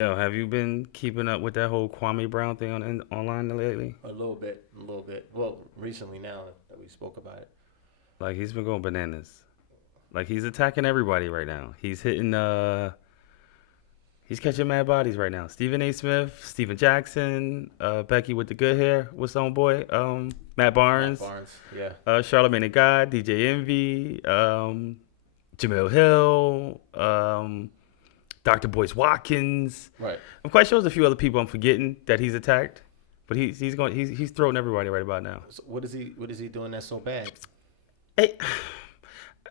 Yo, have you been keeping up with that whole Kwame Brown thing online lately? A little bit, a little bit. Well, recently now that we spoke about it. Like he's been going bananas. Like he's attacking everybody right now. He's catching mad bodies right now. Stephen A. Smith, Steven Jackson, Becky with the good hair, what's the boy? Matt Matt Barnes, Barnes, yeah. Charlamagne the God, DJ Envy, Jamil Hill, Dr. Boyce Watkins. Right. I'm quite sure there's a few other people I'm forgetting that he's attacked, but he's throwing everybody right about now. So what is he doing that's so bad? Hey,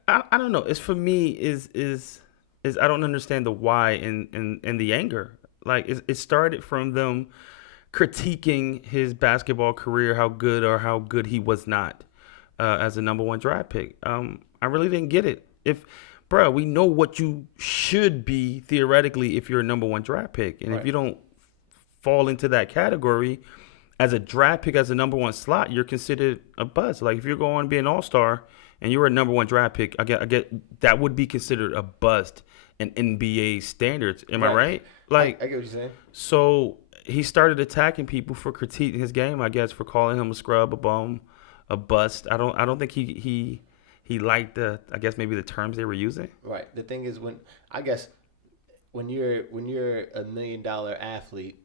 I don't know. It's for me is I don't understand the why and the anger. Like it started from them critiquing his basketball career, how good he was not as a number one draft pick. I really didn't get it. If bro, we know what you should be theoretically if you're a number one draft pick, and if Right. you don't fall into that category as a draft pick as a number one slot, you're considered a bust. Like if you're going to be an all star and you're a number one draft pick, I get that would be considered a bust in NBA standards. Am I Right. right? I Like get what you're saying. so he started attacking people for critiquing his game. I guess for calling him a scrub, a bum, a bust. I don't think he liked the I guess maybe the terms they were using. Right. The thing is I guess when you're $1 million athlete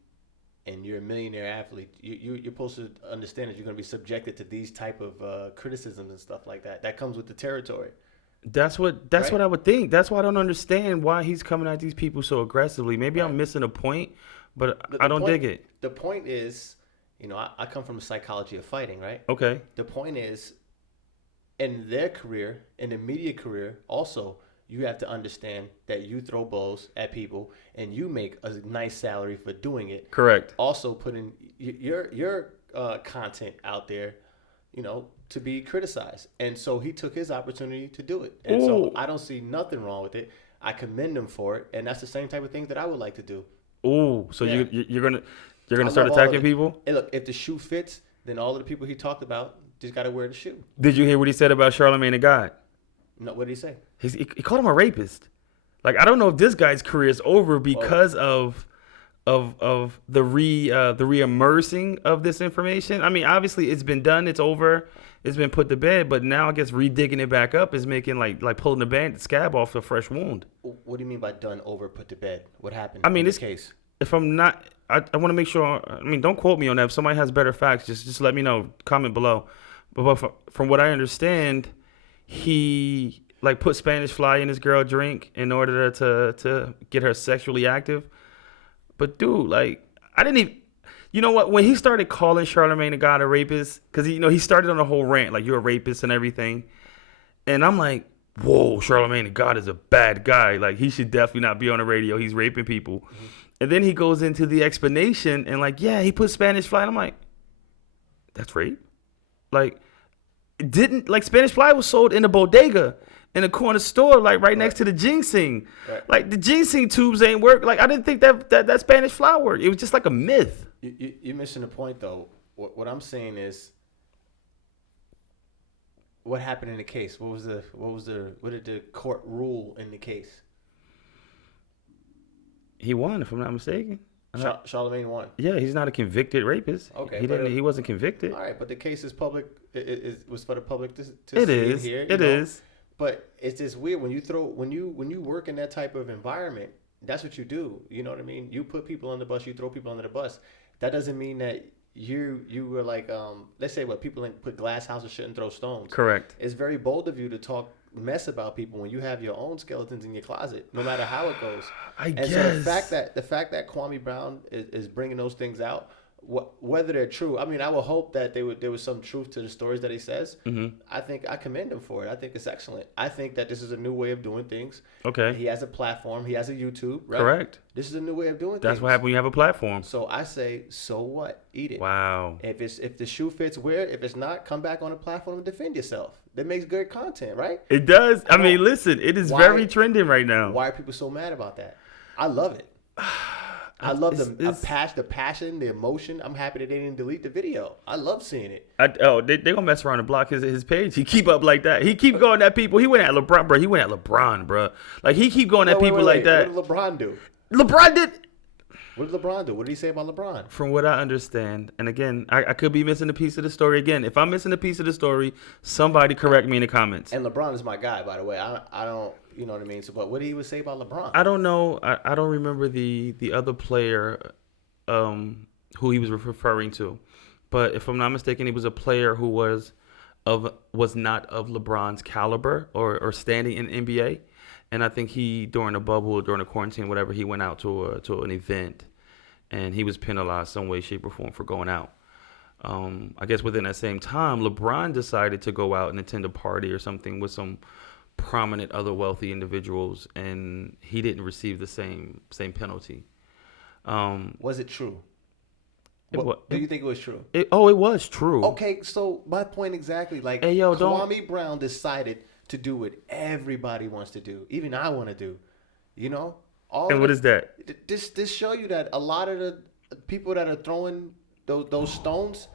and you're a millionaire athlete, you're supposed to understand that you're going to be subjected to these type of criticisms and stuff like that. That comes with the territory, That's what right? I would think. That's why I don't understand why he's coming at these people so aggressively. Maybe Right. I'm missing a point, but The, I the don't point dig it. the point is, I come from the psychology of fighting, right? Okay. The point is, in their career, in the media career, also, you have to understand that you throw balls at people and you make a nice salary for doing it. Correct. Also, putting your content out there, to be criticized. And so he took his opportunity to do it. And so Ooh. I don't see nothing wrong with it. I commend him for it, and that's the same type of thing that I would like to do. Ooh. So Yeah, you're gonna I start love all of attacking it. people? Hey, look, if the shoe fits, then all of the people he talked about just got to wear the shoe. Did you hear what he said about Charlamagne the God? No, what did he say? He called him a rapist. Like I don't know if this guy's career is over Well, because of the re-immersing of this information. I mean, obviously it's been done, it's over, it's been put to bed, but now I guess re-digging it back up is making like pulling the band scab off a fresh wound. what do you mean by done over, put to bed? What happened I mean, in the it's case? if I'm not, I want to make sure. I mean, don't quote me on that. If somebody has better facts, just let me know. Comment below. But from what I understand, he like put Spanish fly in his girl drink in order to get her sexually active. But dude, like I didn't even. You know what? When he started calling Charlamagne the God a rapist, because he started on a whole rant like you're a rapist and everything, and I'm like, whoa, Charlamagne the God is a bad guy. Like he should definitely not be on the radio. He's raping people. And then he goes into the explanation and like, yeah, he put Spanish fly. And I'm like, that's rape. Like, it didn't like Spanish fly was sold in a bodega in a corner store, like right Right, next to the ginseng. right. Like the ginseng tubes ain't work. Like I didn't think that Spanish fly worked. It was just like a myth. You're missing the point, though. What I'm saying is, what happened in the case? What did the court rule in the case? He won, if I'm not mistaken. Charlemagne won. Yeah, he's not a convicted rapist. Okay, He but didn't. He wasn't convicted. all right, but the case is public. It was for the public to It see and is. hear. It is. But it's just weird when you work in that type of environment. That's what you do. You know what I mean? You put people on the bus. You throw people under the bus. That doesn't mean that you were like let's say what people put glass houses shouldn't throw stones. Correct. It's very bold of you to talk mess about people when you have your own skeletons in your closet, no matter how it goes. I And so guess. the fact that Kwame Brown is bringing those things out, whether they're true, I mean, I would hope that there was some truth to the stories that he says. Mm-hmm. I think I commend him for it. I think it's excellent. I think that this is a new way of doing things. Okay. He has a platform. He has a YouTube, right? Correct. This is a new way of doing That's things. what happened when you have a platform. So I say, so what? Eat it. Wow. If the shoe fits, wear it. If it's not, come back on the platform and defend yourself. That makes good content, right? It does. I I mean, don't. listen, it is Why? very trending right now. Why are people so mad about that? I love it. I love It's the passion, the emotion. I'm happy that they didn't delete the video. I love seeing it. they gonna mess around and block his page. He keep up like that. He keep going at people. He went at LeBron, bro. He went at LeBron, bro. Like he keep going at Wait, people like that. What did LeBron do? LeBron did. What did LeBron do? What did he say about LeBron? From what I understand, and again, I could be missing a piece of the story. Again, if I'm missing a piece of the story, somebody correct me in the comments. And LeBron is my guy, by the way. I don't, you know what I mean. So, but what did he would say about LeBron? I don't know. I don't remember the other player who he was referring to, but if I'm not mistaken, he was a player who was not of LeBron's caliber or standing in NBA. And I think he, during the bubble, during the quarantine, whatever, he went out to an event, and he was penalized some way, shape, or form for going out. I guess within that same time, LeBron decided to go out and attend a party or something with some prominent other wealthy individuals, and he didn't receive the same penalty. Was it true? Do you think it was true? It was true. Okay, so my point exactly. Like, hey, yo, Kwame Brown decided to do what everybody wants to do. Even I want to do. You know? What is that? This show you that a lot of the people that are throwing those stones,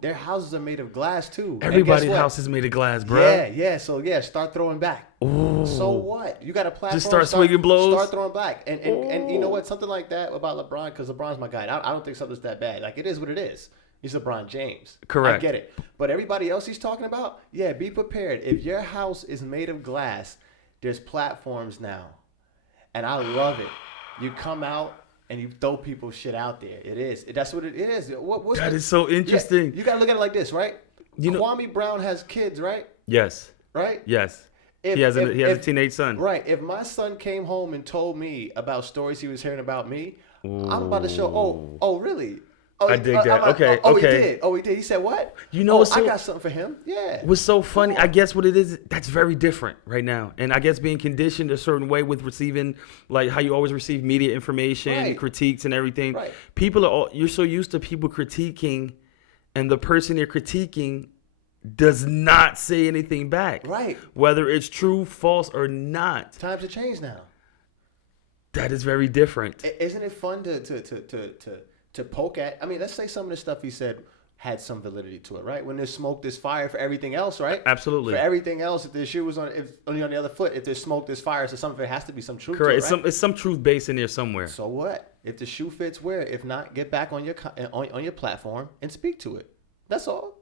their houses are made of glass too. Everybody's house is made of glass, bro. Yeah. So start throwing back. Ooh. So what? You got a platform. Just start swinging blows. Start throwing back. And you know what? Something like that about LeBron, because LeBron's my guy. I don't think something's that bad. Like, it is what it is. He's LeBron James. Correct. I get it. But everybody else he's talking about, be prepared. If your house is made of glass, there's platforms now. And I love it. You come out and you throw people's shit out there. It is. That's what it is. That is so interesting. Yeah, you got to look at it like this, right? Kwame Brown has kids, right? Yes. Right? Yes. He has a teenage son. Right. If my son came home and told me about stories he was hearing about me, Ooh. I'm about to show, oh, really? Oh, I dig that. Okay. He did. He said what? You know, I got something for him. Yeah. What's so funny? I guess what it is, that's very different right now. And I guess being conditioned a certain way with receiving, like how you always receive media information, critiques and everything. Right. You're so used to people critiquing, and the person you're critiquing does not say anything back. Right. Whether it's true, false, or not. Times have changed now. That is very different. Isn't it fun to poke at? I mean, let's say some of the stuff he said had some validity to it, right? When there's smoke, there's fire for everything else, right? Absolutely. For everything else, if the shoe was only on the other foot, if there's smoke, there's fire. So some of it has to be some truth. Correct. To it, right? It's some truth base in there somewhere. So what? If the shoe fits, wear it. If not, get back on your platform and speak to it. That's all.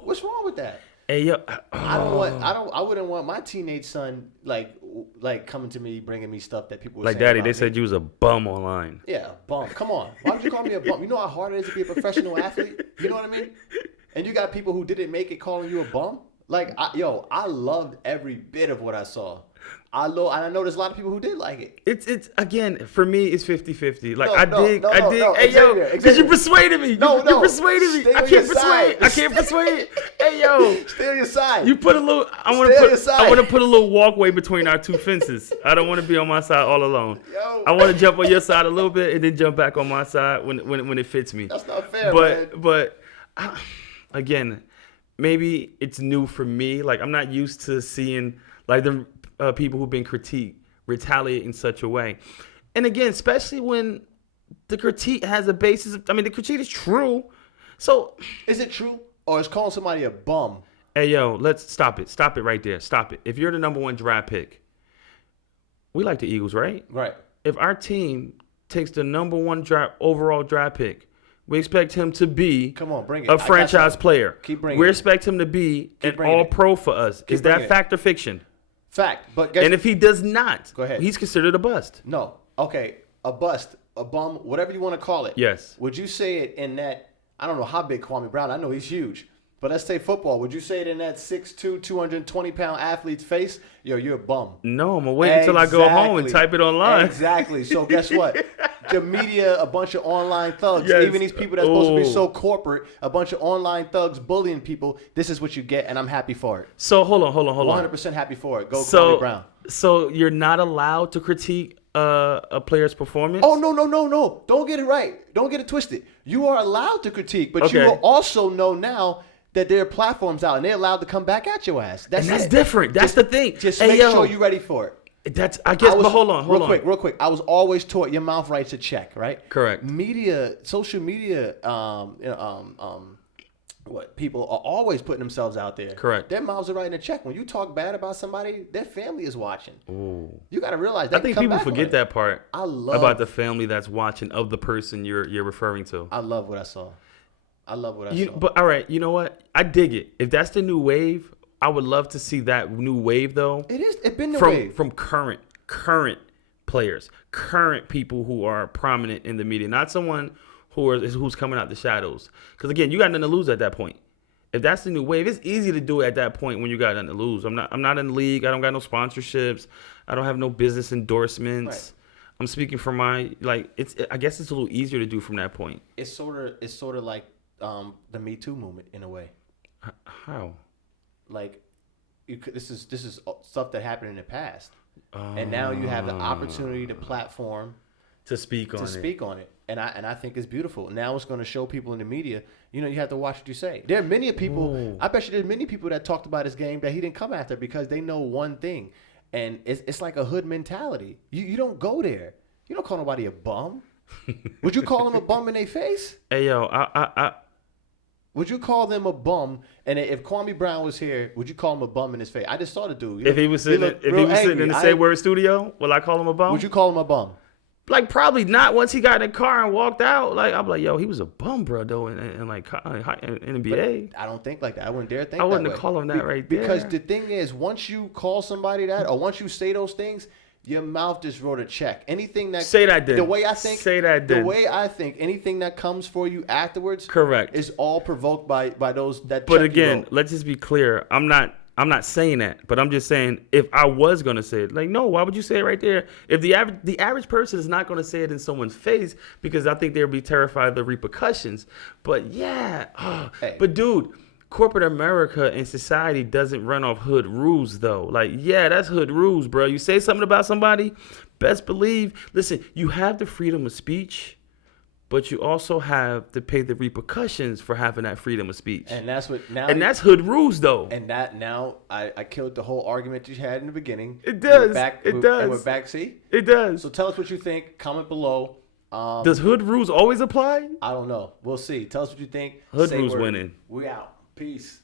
What's wrong with that? Hey, yo, I wouldn't want my teenage son like coming to me bringing me stuff that people were like, saying Daddy, about they me. said you was a bum online. Yeah, bum. Come on. Why would you call me a bum? You know how hard it is to be a professional athlete? You know what I mean? And you got people who didn't make it calling you a bum? Like, I loved every bit of what I saw. I know there's a lot of people who did like it. It's again, for me, it's 50-50. Like, No, I dig. Hey, Xavier, yo, because you persuaded me. You persuaded me. Stay I on your can't persuade. side. I can't persuade. Hey, yo. Stay on your side. You put a little. I want to put a little walkway between our two fences. I don't want to be on my side all alone. Yo. I want to jump on your side a little bit and then jump back on my side when it fits me. That's not fair, man. But again, maybe it's new for me. Like, I'm not used to seeing like the people who've been critiqued retaliate in such a way. And again, especially when the critique has a basis of, the critique is true. So is it true? Or is calling somebody a bum? Hey, yo, let's stop it. Stop it right there. Stop it. If you're the number one draft pick, we like the Eagles, right? Right. If our team takes the number one overall draft pick, we expect him to be a franchise player. We expect him to be an all-pro for us. Is that fact or fiction? Fact. And if he does not, go ahead. He's considered a bust. No. Okay. A bust, a bum, whatever you want to call it. Yes. Would you say it in that, I don't know how big Kwame Brown, I know he's huge. But let's say football. Would you say it in that 6'2", 220-pound athlete's face? Yo, you're a bum. No, I'm going to wait until I go home and type it online. Exactly. So guess what? The media, a bunch of online thugs, even these people that's supposed to be so corporate, a bunch of online thugs bullying people, this is what you get, and I'm happy for it. So hold on. 100% happy for it. Go Kwame Brown. So you're not allowed to critique a player's performance? Oh, no. Don't get it right. Don't get it twisted. You are allowed to critique, but you will also know now that there are platforms out, and they're allowed to come back at your ass. That's different. That's the thing. Just make sure you're ready for it. But hold on. Real quick. I was always taught your mouth writes a check, right? Correct. Media, social media, what people are always putting themselves out there. Correct. Their mouths are writing a check. When you talk bad about somebody, their family is watching. Ooh. You got to realize that. I think people forget that part. About the family that's watching of the person you're referring to. I love what I saw. Saw. But all right, you know what? I dig it. If that's the new wave, I would love to see that new wave though. It is. It's been the wave from current players, current people who are prominent in the media, not someone who's coming out the shadows. Because again, you got nothing to lose at that point. If that's the new wave, it's easy to do it at that point when you got nothing to lose. I'm not in the league. I don't got no sponsorships. I don't have no business endorsements. Right. I'm speaking from my I guess it's a little easier to do from that point. It's sort of like the Me Too movement in a way. How? Like, this is stuff that happened in the past, and now you have the opportunity to platform to speak on it. And I think it's beautiful. Now it's going to show people in the media. You have to watch what you say. There are many people. Ooh. I bet you there's many people that talked about his game that he didn't come after because they know one thing, and it's like a hood mentality. You don't go there. You don't call nobody a bum. Would you call him a bum in their face? Hey yo, I would you call them a bum? And if Kwame Brown was here, would you call him a bum in his face? I just saw the dude. If he was sitting in the Say Word studio, will I call him a bum? Would you call him a bum? Like, probably not. Once he got in the car and walked out, like, I'm like, yo, he was a bum, bro, though, in NBA. But I don't think like that. I wouldn't dare think that way. I wouldn't call him that right there. Because the thing is, once you call somebody that, or once you say those things, your mouth just wrote a check. Anything that say that then. The way I think say that then. The way I think anything that comes for you afterwards, correct, is all provoked by those that. But again, let's just be clear. I'm not saying that, but I'm just saying if I was gonna say it, like, no, why would you say it right there? If the average person is not gonna say it in someone's face because I think they'll be terrified of the repercussions. But yeah, but dude. Corporate America and society doesn't run off hood rules, though. Like, yeah, that's hood rules, bro. You say something about somebody, best believe. Listen, you have the freedom of speech, but you also have to pay the repercussions for having that freedom of speech. And that's what now. And that's hood rules, though. And that now I killed the whole argument you had in the beginning. It does. And we're back. See, it does. So tell us what you think. Comment below. Does hood rules always apply? I don't know. We'll see. Tell us what you think. Hood rules winning. We out. Peace.